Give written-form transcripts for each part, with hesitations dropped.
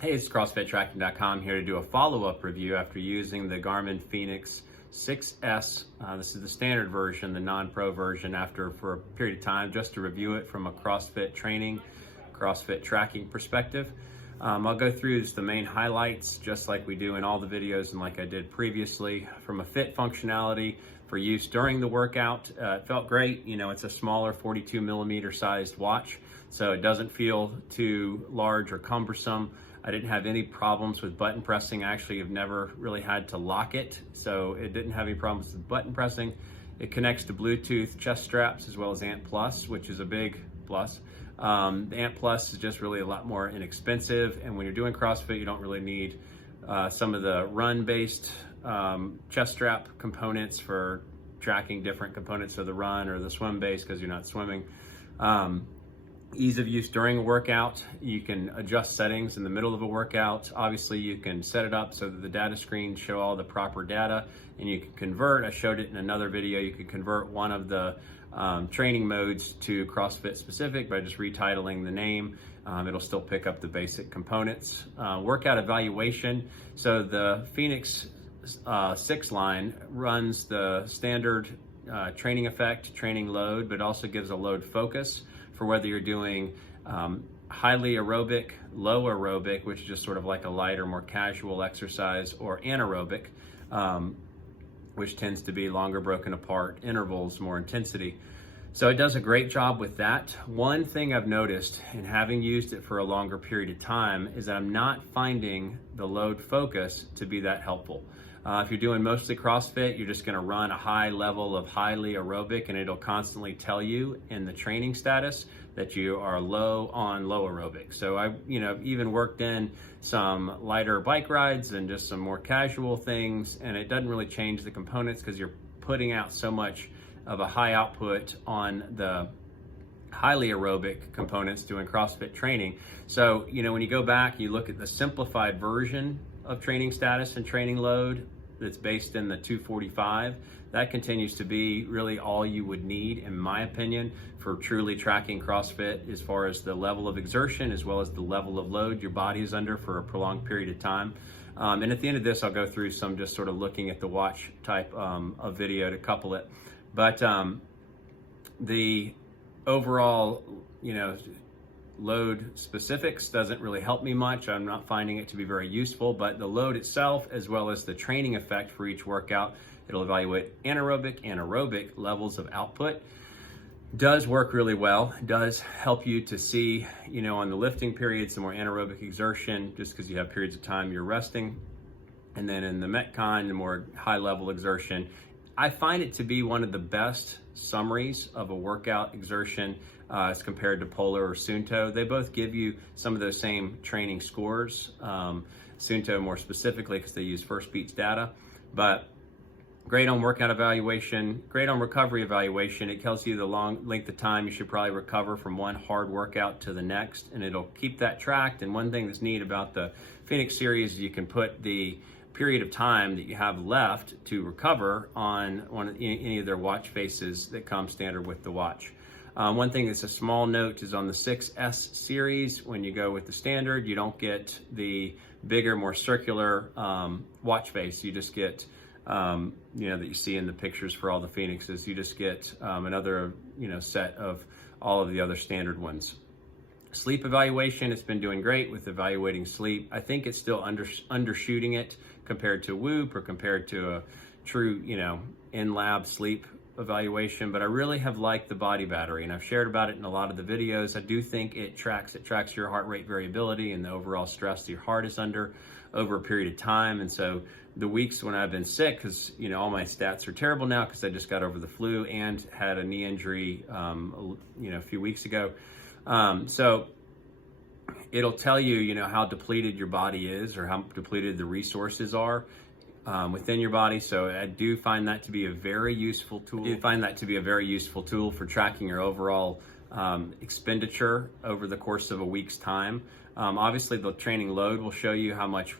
Hey, it's CrossFitTracking.com here to do a follow-up review after using the Garmin Fenix 6S. This is the standard version, the non-pro version, for a period of time, just to review it from a CrossFit training, CrossFit tracking perspective. I'll go through just the main highlights, just like we do in all the videos and like I did previously. From a fit functionality for use during the workout, it felt great. You know, it's a smaller 42 millimeter sized watch, so it doesn't feel too large or cumbersome. I didn't have any problems with button pressing. I actually have never really had to lock it, so it didn't have any problems with button pressing. It connects to Bluetooth chest straps as well as Ant Plus, which is a big plus. The Ant Plus is just really a lot more inexpensive, and when you're doing CrossFit, you don't really need some of the run-based chest strap components for tracking different components of the run or the swim base because you're not swimming. Ease of use during a workout. You can adjust settings in the middle of a workout. Obviously, you can set it up so that the data screens show all the proper data, and you can convert. I showed it in another video. You can convert one of the training modes to CrossFit specific by just retitling the name. It'll still pick up the basic components. Workout evaluation. So the Fenix 6 line runs the standard training effect, training load, but also gives a load focus for whether you're doing highly aerobic, low aerobic, which is just sort of like a lighter, more casual exercise, or anaerobic, which tends to be longer broken apart intervals, more intensity. So it does a great job with that. One thing I've noticed in having used it for a longer period of time is that I'm not finding the load focus to be that helpful. If you're doing mostly CrossFit, you're just gonna run a high level of highly aerobic, and it'll constantly tell you in the training status that you are low on low aerobic. So I, even worked in some lighter bike rides and just some more casual things, and it doesn't really change the components because you're putting out so much of a high output on the highly aerobic components doing CrossFit training. So, when you go back, you look at the simplified version of training status and training load that's based in the 245, that continues to be really all you would need, in my opinion, for truly tracking CrossFit as far as the level of exertion as well as the level of load your body is under for a prolonged period of time. And at the end of this, I'll go through some just sort of looking at the watch type of video to couple it. But the overall, load specifics doesn't really help me much. I'm not finding it to be very useful, but the load itself, as well as the training effect for each workout, it'll evaluate anaerobic and aerobic levels of output. Does work really well. Does help you to see, on the lifting periods, the more anaerobic exertion, just because you have periods of time you're resting. And then in the Metcon, the more high level exertion. I find it to be one of the best summaries of a workout exertion as compared to Polar or Suunto. They both give you some of those same training scores. Suunto more specifically because they use first beats data, but great on workout evaluation, great on recovery evaluation. It tells you the long length of time you should probably recover from one hard workout to the next, and it'll keep that tracked. And one thing that's neat about the Fenix series is you can put the period of time that you have left to recover on any of their watch faces that come standard with the watch. One thing that's a small note is on the 6S series, when you go with the standard, you don't get the bigger, more circular watch face. You just get, that you see in the pictures for all the Fenixes. You just get another, set of all of the other standard ones. Sleep evaluation, it's been doing great with evaluating sleep. I think it's still undershooting it compared to Whoop or compared to a true, in-lab sleep evaluation, but I really have liked the body battery, and I've shared about it in a lot of the videos. I do think it tracks your heart rate variability and the overall stress your heart is under over a period of time. And so the weeks when I've been sick, because all my stats are terrible now because I just got over the flu and had a knee injury a few weeks ago. So it'll tell you, how depleted your body is or how depleted the resources are within your body. So I do find that to be a very useful tool. For tracking your overall expenditure over the course of a week's time. Obviously, the training load will show you how much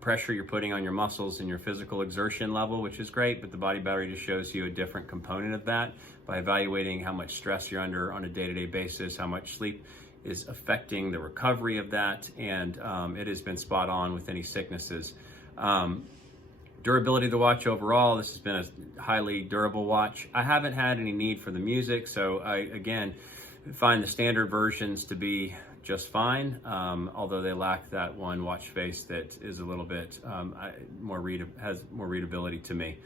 pressure you're putting on your muscles and your physical exertion level, which is great, but the body battery just shows you a different component of that by evaluating how much stress you're under on a day-to-day basis, how much sleep is affecting the recovery of that, and it has been spot on with any sicknesses. Durability of the watch overall, this has been a highly durable watch. I haven't had any need for the music, so I, again, find the standard versions to be just fine, although they lack that one watch face that is a little bit has more readability to me.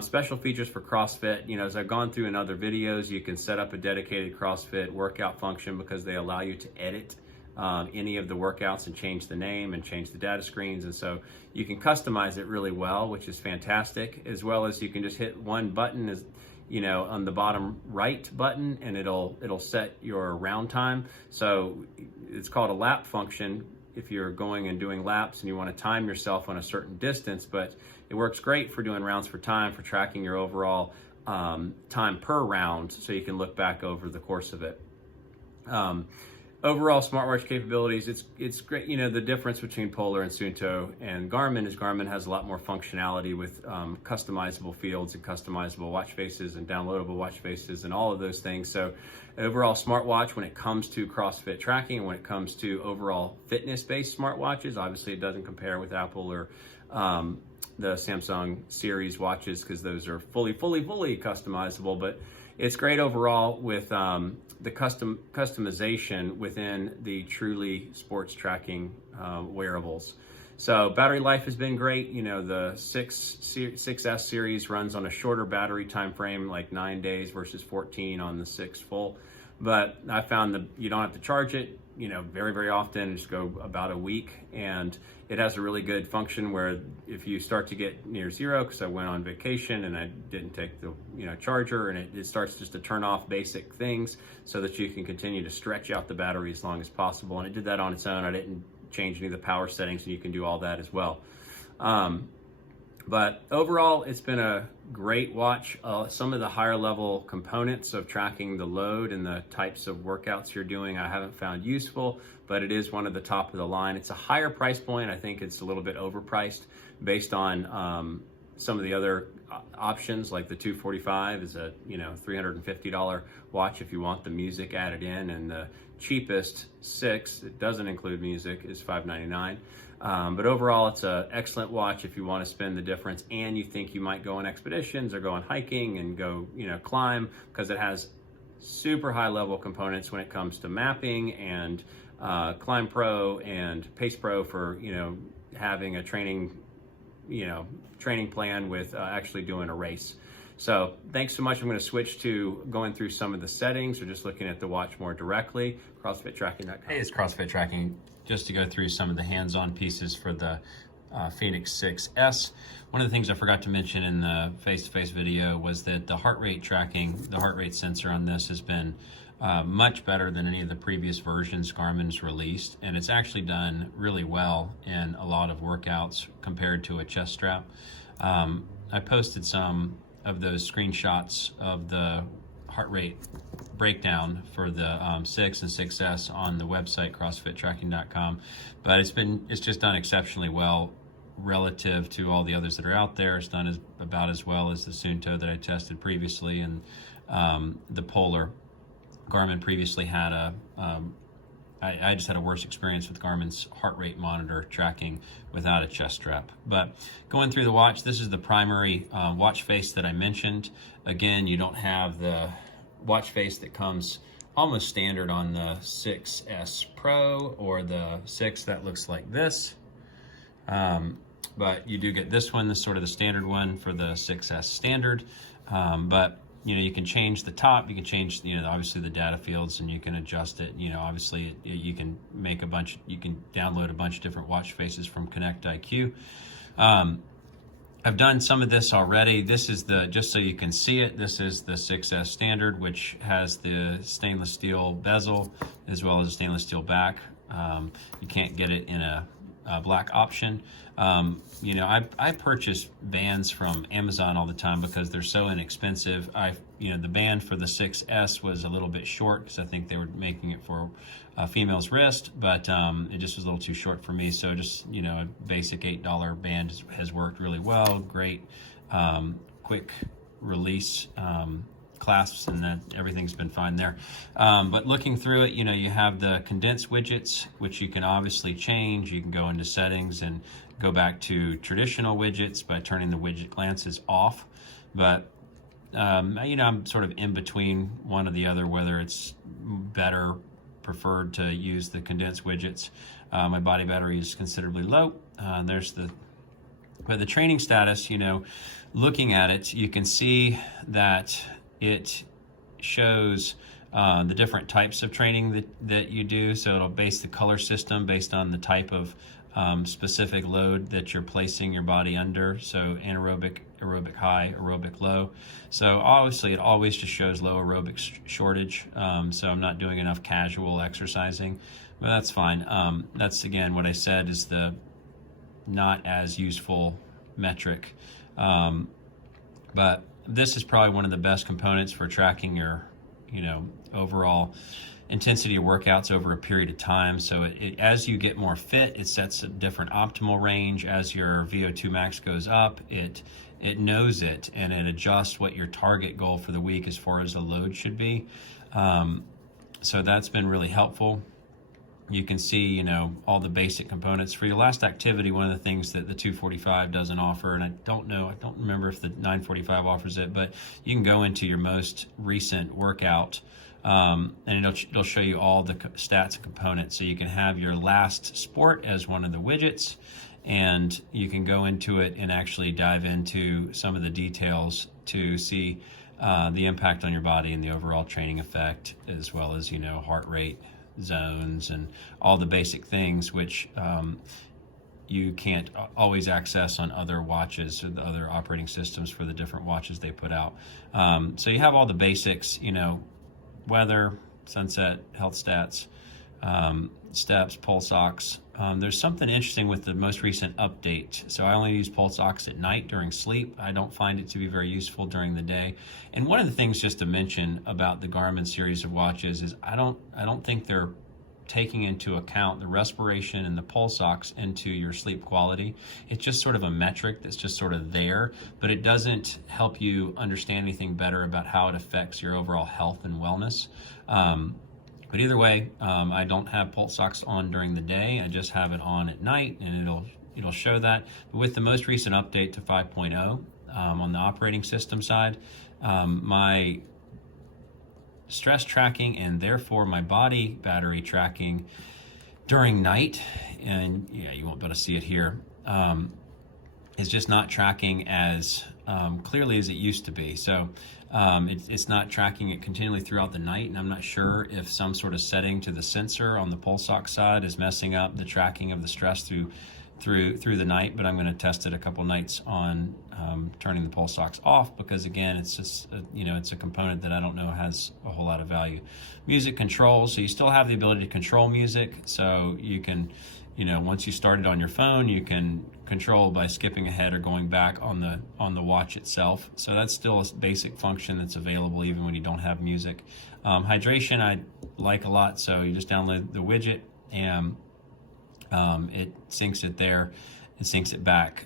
Special features for CrossFit, as I've gone through in other videos, you can set up a dedicated CrossFit workout function because they allow you to edit any of the workouts and change the name and change the data screens, and so you can customize it really well, which is fantastic, as well as you can just hit one button on the bottom right button, and it'll set your round time. So it's called a lap function if you're going and doing laps and you want to time yourself on a certain distance, but it works great for doing rounds for time, for tracking your overall time per round, so you can look back over the course of it. Overall smartwatch capabilities, it's great. The difference between Polar and Suunto and Garmin is Garmin has a lot more functionality with customizable fields and customizable watch faces and downloadable watch faces and all of those things. So overall smartwatch, when it comes to CrossFit tracking and when it comes to overall fitness-based smartwatches, obviously it doesn't compare with Apple or the Samsung series watches, because those are fully customizable, but it's great overall with the customization within the truly sports tracking wearables. So battery life has been great. The 6S series runs on a shorter battery time frame, like 9 days versus 14 on the 6 full. But I found that you don't have to charge it, very often, just go about a week. And it has a really good function where if you start to get near zero, because I went on vacation and I didn't take the charger, and it starts just to turn off basic things so that you can continue to stretch out the battery as long as possible. And it did that on its own. I didn't change any of the power settings, and you can do all that as well. But overall, it's been a great watch. Some of the higher level components of tracking the load and the types of workouts you're doing, I haven't found useful, but it is one of the top of the line. It's a higher price point. I think it's a little bit overpriced based on some of the other options, like the 245 is a $350 watch if you want the music added in, and the cheapest 6, it doesn't include music, is $599. But overall, it's an excellent watch if you want to spend the difference and you think you might go on expeditions or go on hiking and go climb, because it has super high level components when it comes to mapping and Climb Pro and Pace Pro for having a training plan with actually doing a race. So thanks so much. I'm going to switch to going through some of the settings or just looking at the watch more directly. CrossFitTracking.com. Hey, it's CrossFit Tracking. Just to go through some of the hands-on pieces for the Fenix 6S. One of the things I forgot to mention in the face-to-face video was that the heart rate tracking, the heart rate sensor on this has been much better than any of the previous versions Garmin's released, and it's actually done really well in a lot of workouts compared to a chest strap. I posted some of those screenshots of the heart rate breakdown for the 6 and 6S on the website CrossFitTracking.com, but it's just done exceptionally well relative to all the others that are out there. It's done about as well as the Suunto that I tested previously, and the Polar. Garmin previously had I just had a worse experience with Garmin's heart rate monitor tracking without a chest strap. But going through the watch, this is the primary watch face that I mentioned. Again, you don't have the watch face that comes almost standard on the 6S Pro or the 6 that looks like this. But you do get this one, this is sort of the standard one for the 6S standard. But you can change the top, you can change, obviously the data fields, and you can adjust it. Obviously you can make you can download a bunch of different watch faces from Connect IQ. I've done some of this already. This is just so you can see it, this is the 6S standard, which has the stainless steel bezel as well as a stainless steel back. You can't get it in a black option. I purchase bands from Amazon all the time because they're so inexpensive. The band for the 6S was a little bit short because I think they were making it for a female's wrist, but it just was a little too short for me. So just, a basic $8 band has worked really well. Great, quick release clasps, and then everything's been fine there. But looking through it, you have the condensed widgets, which you can obviously change. You can go into settings and go back to traditional widgets by turning the widget glances off. But I'm sort of in between one or the other, whether it's better preferred to use the condensed widgets. My body battery is considerably low. But the training status, looking at it, you can see that it shows the different types of training that you do. So it'll base the color system based on the type of specific load that you're placing your body under. So anaerobic, aerobic high, aerobic low. So obviously it always just shows low aerobic shortage. So I'm not doing enough casual exercising, but that's fine. That's again what I said is the not as useful metric. But this is probably one of the best components for tracking your, overall intensity of workouts over a period of time. So as you get more fit, it sets a different optimal range. As your VO2 max goes up, it knows it, and it adjusts what your target goal for the week as far as the load should be. So that's been really helpful. You can see, all the basic components. For your last activity, one of the things that the 245 doesn't offer, and I don't remember if the 945 offers it, but you can go into your most recent workout, and it'll show you all the stats and components. So you can have your last sport as one of the widgets, and you can go into it and actually dive into some of the details to see the impact on your body and the overall training effect, as well as, heart rate, zones, and all the basic things which you can't always access on other watches or the other operating systems for the different watches they put out. So you have all the basics, weather, sunset, health stats, steps, pulse ox. There's something interesting with the most recent update. So I only use pulse ox at night during sleep. I don't find it to be very useful during the day. And one of the things just to mention about the Garmin series of watches is I don't think they're taking into account the respiration and the pulse ox into your sleep quality. It's just sort of a metric that's just sort of there, but it doesn't help you understand anything better about how it affects your overall health and wellness. But either way, I don't have pulse ox on during the day. I just have it on at night, and it'll show that. But with the most recent update to 5.0 on the operating system side, my stress tracking and therefore my body battery tracking during night, and you won't be able to see it here, is just not tracking as clearly as it used to be. So it's not tracking it continually throughout the night, and I'm not sure if some sort of setting to the sensor on the pulse ox side is messing up the tracking of the stress through the night. But I'm going to test it a couple nights on turning the pulse ox off, because again, it's just it's a component that I don't know has a whole lot of value. Music control, so you still have the ability to control music, so you can once you start it on your phone, you can control by skipping ahead or going back on the watch itself. So that's still a basic function that's available even when you don't have music. Hydration I like a lot, so you just download the widget and it syncs it there and syncs it back.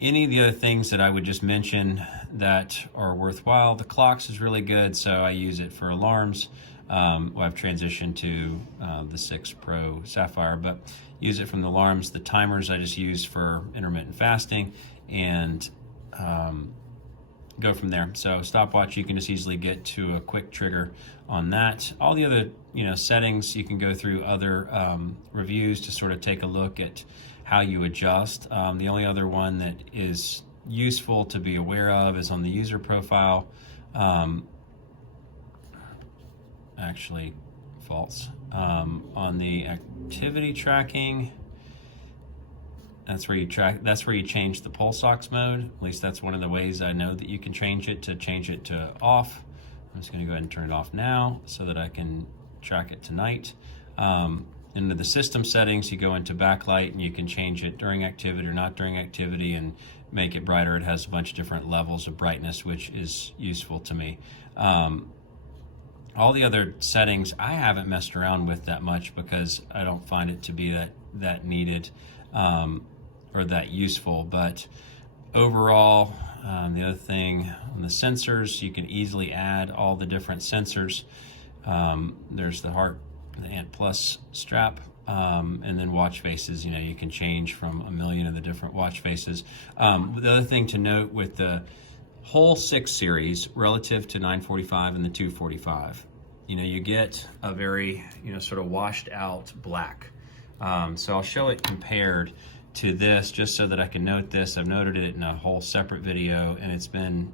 Any of the other things that I would just mention that are worthwhile, the clocks is really good, so I use it for alarms. I've transitioned to the 6 Pro Sapphire, but use it from the alarms. The timers I just use for intermittent fasting, and go from there. So stopwatch, you can just easily get to a quick trigger on that. All the other settings, you can go through other reviews to sort of take a look at how you adjust. The only other one that is useful to be aware of is on the user profile. Actually, false. On the activity tracking, that's where you change the pulse ox mode. At least that's one of the ways I know that you can change it to off. I'm just going to go ahead and turn it off now so that I can track it tonight. Into the system settings, you go into backlight and you can change it during activity or not during activity and make it brighter. It has a bunch of different levels of brightness, which is useful to me. All the other settings I haven't messed around with that much because I don't find it to be that needed or that useful. But overall, the other thing on the sensors, you can easily add all the different sensors. There's the Ant Plus strap, and then watch faces. You know, you can change from a million of the different watch faces. The other thing to note with the whole 6 series relative to 945 and the 245, you know, you get a very, you know, sort of washed out black. So I'll show it compared to this just so that I can note this. I've noted it in a whole separate video, and it's been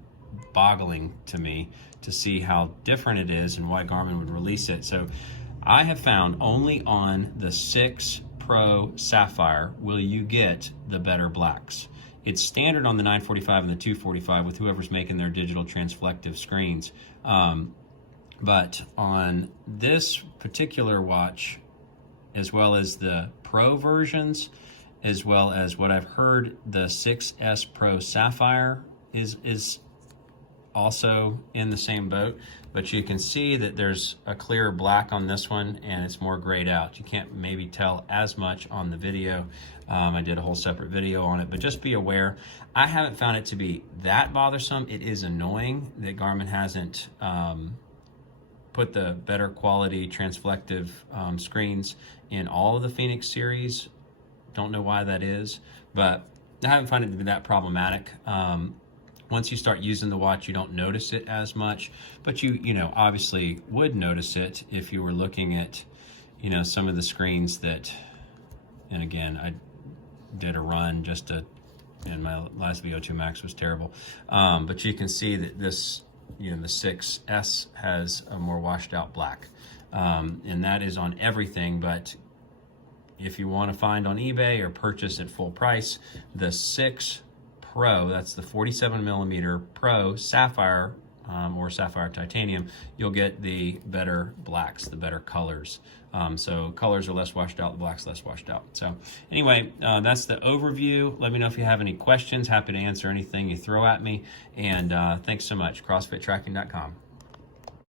boggling to me to see how different it is and why Garmin would release it. So I have found only on the 6 Pro Sapphire will you get the better blacks. It's standard on the 945 and the 245 with whoever's making their digital transflective screens. But on this particular watch, as well as the Pro versions, as well as what I've heard, the 6S Pro Sapphire is also in the same boat, but you can see that there's a clear black on this one and it's more grayed out. You can't maybe tell as much on the video. I did a whole separate video on it, but just be aware. I haven't found it to be that bothersome. It is annoying that Garmin hasn't put the better quality transflective screens in all of the Fenix series. Don't know why that is, but I haven't found it to be that problematic. Once you start using the watch, you don't notice it as much, but you know, obviously would notice it if you were looking at, you know, some of the screens that, and again, I did a run just to, and my last VO2 max was terrible. But you can see that this, you know, the 6S has a more washed out black. And that is on everything, but if you want to find on eBay or purchase at full price, the 6 Pro, that's the 47mm Pro Sapphire or Sapphire Titanium, you'll get the better blacks, the better colors. So colors are less washed out, the black's less washed out. So anyway, that's the overview. Let me know if you have any questions. Happy to answer anything you throw at me. And thanks so much. CrossFitTracking.com.